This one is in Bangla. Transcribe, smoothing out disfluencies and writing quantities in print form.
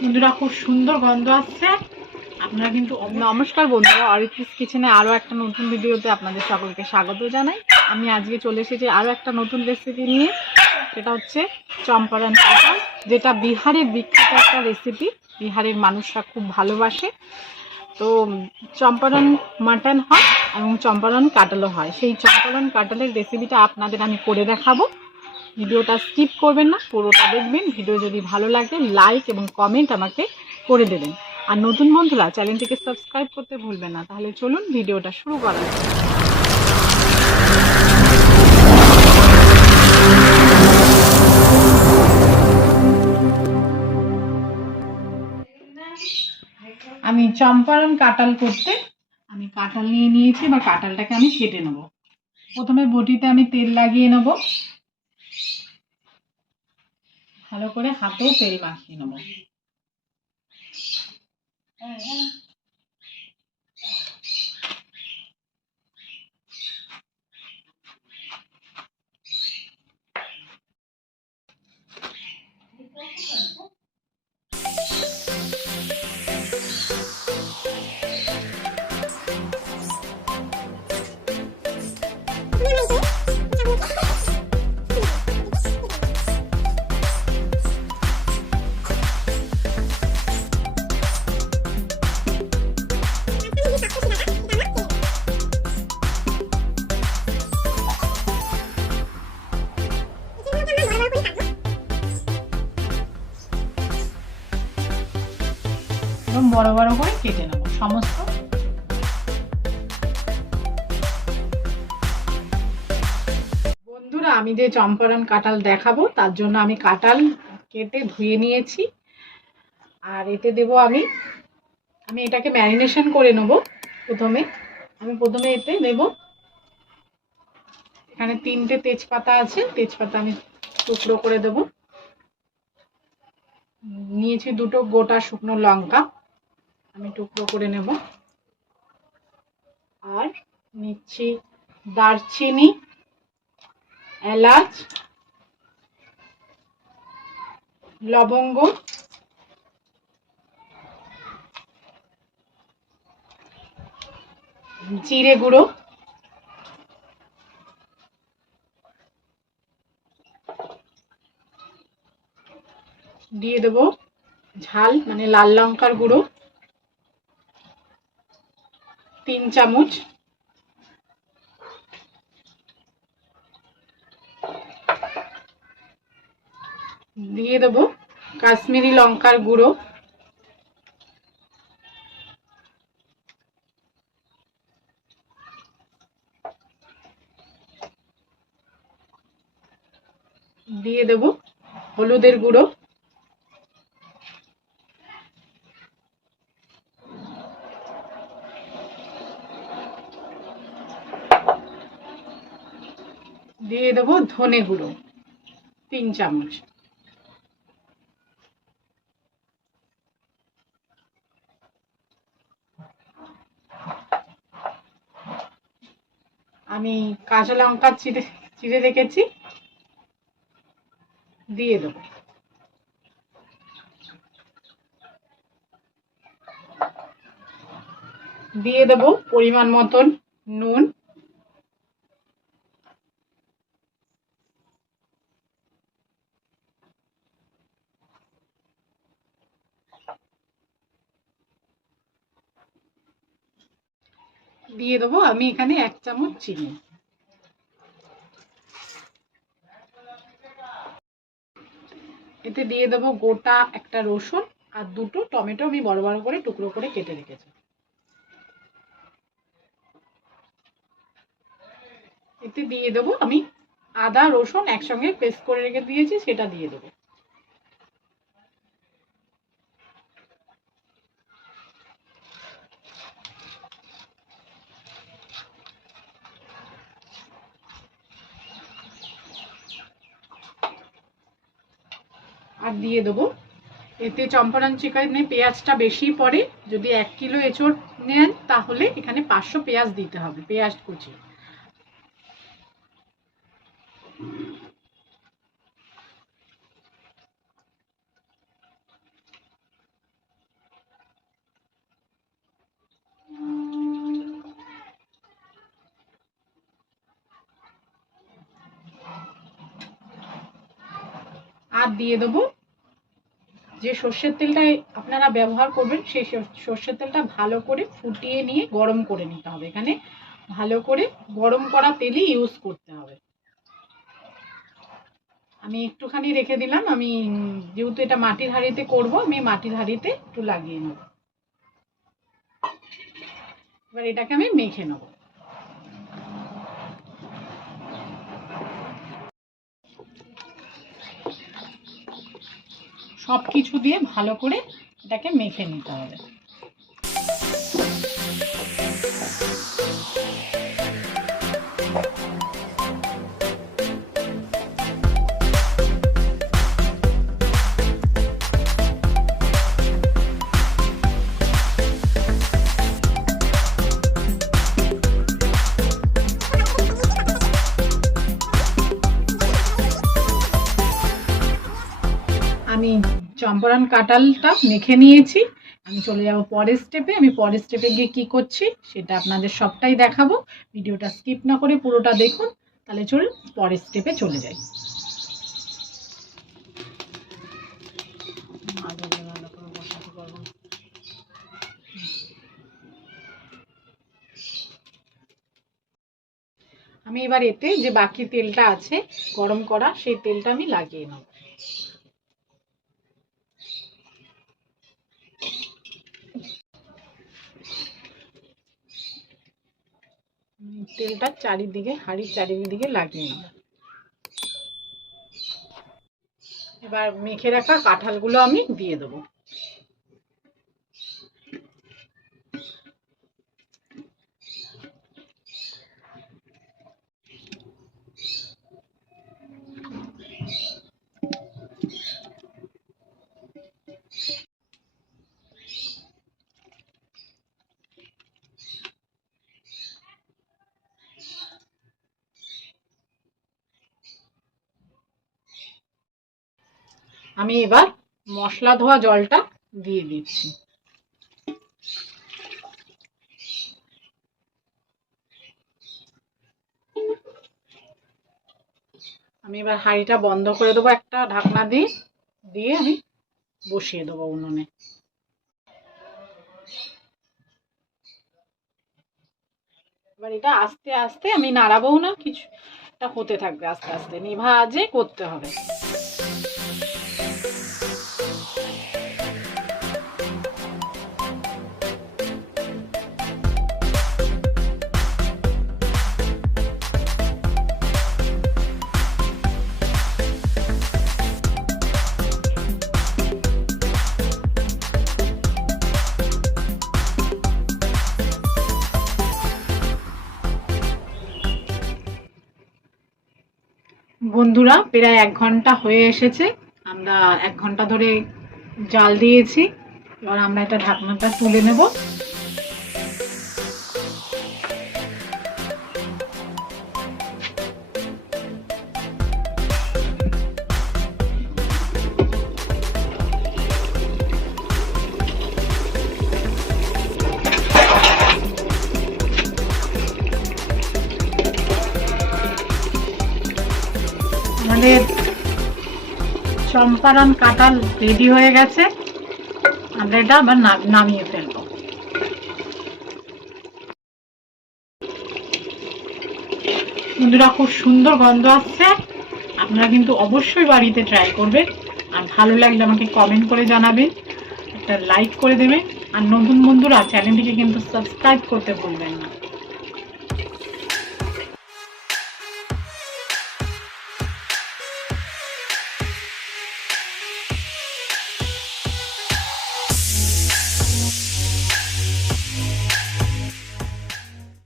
বন্ধুরা খুব সুন্দর গন্ধ আসছে। আপনারা কিন্তু নমস্কার বন্ধুরা, অরিত্রিস কিচেনে আরও একটা নতুন ভিডিওতে আপনাদের সকলকে স্বাগত জানাই। আমি আজকে চলে এসেছি আরও একটা নতুন রেসিপি নিয়ে। সেটা হচ্ছে চম্পারন কাঁঠাল, যেটা বিহারের বিখ্যাত একটা রেসিপি। বিহারের মানুষরা খুব ভালোবাসে। তো চম্পারন মাটন হয় এবং চম্পারন কাঁঠালও হয়। সেই চম্পারন কাঁঠালের রেসিপিটা আপনাদের আমি করে দেখাবো। ভিডিওটা স্কিপ করবেন না, পুরোটা দেখবেন। ভিডিও যদি ভালো লাগে লাইক এবং কমেন্ট আমাকে করে দেবেন। আর নতুন বন্ধুরা চ্যানেলটিকে সাবস্ক্রাইব করতে ভুলবেন না। তাহলে চলুন ভিডিওটা শুরু করা যাক। আমি চম্পারন কাঁঠাল করতে আমি কাঁঠাল নিয়ে নিয়েছি, বা কাঁঠালটাকে আমি কেটে নেব। প্রথমে বটিতে আমি তেল লাগিয়ে নেব, ভালো করে হাতেও তেল মাখিয়ে নেব। বড় বড় করে কেটে নেব সমস্ত। বন্ধুরা, আমি যে চম্পারন কাঁঠাল দেখাবো তার জন্য আমি কাঁঠাল কেটে ধুয়ে নিয়েছি। আর এতে দেব আমি এটাকে ম্যারিনেশন করে নেব। প্রথমে এতে দেব, এখানে 3টে তেজপাতা আছে, তেজপাতা আমি টুকরো করে দেব। নিয়েছি 2টো গোটা শুকনো লঙ্কা, আমি টুকরো করে নেব। আর নিচ্ছি দারচিনি, এলাচ, লবঙ্গ, জিরে গুঁড়ো, দিয়ে দেব ঝাল মানে লাল লঙ্কার গুঁড়ো 3 চামচ, দিয়ে দেব কাশ্মীরি লঙ্কার গুঁড়ো, দিয়ে দেব হলুদের গুঁড়ো, দিয়ে দেব ধনে গুঁড়ো 3 চামচ। আমি কাঁচা লঙ্কা চিড়ে রেখেছি, দিয়ে দেব। দিয়ে দেব পরিমাণ মতন নুন, দিয়ে দেবো আমি এখানে 1 চামচ চিনি। এতে দিয়ে দেবো গোটা একটা রসুন আর 2টো টমেটো আমি বড় বড় করে টুকরো করে কেটে রেখেছি। এতে দিয়ে দেবো আমি আদা রসুন একসঙ্গে পেস্ট করে রেখে দিয়েছি, সেটা দিয়ে দেবো। আর দিয়ে দেবো, এতে চম্পারন চিকেনে পেঁয়াজটা বেশি পড়ে। যদি 1 কিলো এঁচোড় নেন তাহলে এখানে 500 পেঁয়াজ দিতে হবে, পেঁয়াজ কুচি। আর দিয়ে দেবো যে সর্ষের তেলটা আপনারা ব্যবহার করবেন, সেই সর্ষের তেলটা ভালো করে ফুটিয়ে নিয়ে গরম করে নিতে হবে। এখানে ভালো করে গরম করা তেলই ইউজ করতে হবে। আমি একটুখানি রেখে দিলাম, আমি যেহেতু এটা মাটির হাঁড়িতে করব, আমি মাটির হাঁড়িতে একটু লাগিয়ে নেব। এবার এটাকে আমি মেখে নেব। সব কিছু দিয়ে ভালো করে এটাকে মেখে নিতে হবে। আমি চম্পারন কাঁঠালটা মেখে নিয়েছি, আমি চলে যাব পরের স্টেপে। আমি পরের স্টেপে গিয়ে কি করছি সেটা আপনাদের সবটাই দেখাবো। ভিডিওটা স্কিপ না করে পুরোটা দেখুন, তাহলে চলুন পরের স্টেপে চলে যাই। আমি এবার এতে যে বাকি তেলটা আছে গরম করা, সেই তেলটা আমি লাগিয়ে নেব। তেলটা চারিদিকে, হাঁড়ির চারিদিকে লাগিয়ে নেব। এবার মেখে রাখা কাঁঠালগুলো আমি দিয়ে দেবো। আমি এবার মশলা ধোয়া জলটা দিয়ে দিচ্ছি। আমি এবার হাঁড়িটা বন্ধ করে দেবো একটা ঢাকনা দিয়ে, দিয়ে আমি বসিয়ে দেবো উনুনে। এবার এটা আস্তে আস্তে, আমি নাড়াবো না কিছু, এটা হতে থাকবে আস্তে আস্তে, নিভা আজে করতে হবে। বন্ধুরা, প্রায় 1 ঘন্টা হয়ে এসেছে, আমরা 1 ঘন্টা ধরে জাল দিয়েছি। এবার আমরা এটা ঢাকনাটা তুলে নেব। আমাদের চম্পারন কাঁঠাল রেডি হয়ে গেছে, আমরা এটা আবার নামিয়ে ফেলবো। বন্ধুরা, খুব সুন্দর গন্ধ আসছে, আপনারা কিন্তু অবশ্যই বাড়িতে ট্রাই করবেন। আর ভালো লাগলে আমাকে কমেন্ট করে জানাবেন, একটা লাইক করে দেবেন। আর নতুন বন্ধুরা চ্যানেলটিকে কিন্তু সাবস্ক্রাইব করতে ভুলবেন না।